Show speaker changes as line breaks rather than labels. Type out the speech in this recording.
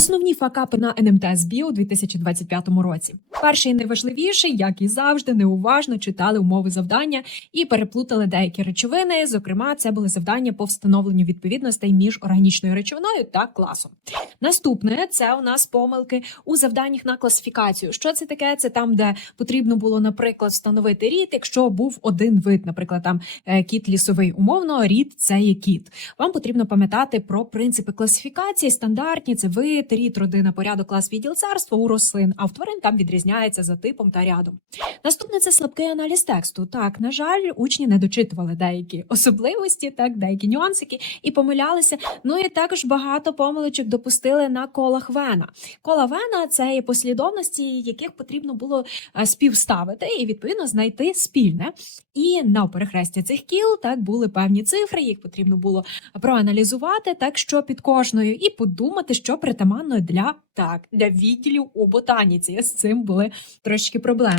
Основні факапи на НМТ ЗБІ у 2025 році. Перший і найважливіший, як і завжди, неуважно читали умови завдання і переплутали деякі речовини. Зокрема, це були завдання по встановленню відповідностей між органічною речовиною та класом. Наступне це у нас помилки у завданнях на класифікацію. Що це таке? Це там, де потрібно було, наприклад, встановити рід, якщо був один вид, наприклад, там е, кіт лісовий. Умовно, рід це є кіт. Вам потрібно пам'ятати про принципи класифікації. Стандартні це вид, рід, родина, порядок, клас, відділ царства у рослин, а в тварин там відрізняється за типом та рядом. Наступне це слабкий аналіз тексту. Так, на жаль, учні не дочитували деякі особливості, так, деякі нюансики і помилялися. Ну і також багато помилочок допустили на колах Вена. Кола Вена це є послідовності, яких потрібно було е, співставити і відповідно знайти спільне. І на перехресті цих кіл так були певні цифри, їх потрібно було проаналізувати, так що під кожною, і подумати, що притаманно для так для відділів у ботаніці. З цим були трошки проблеми.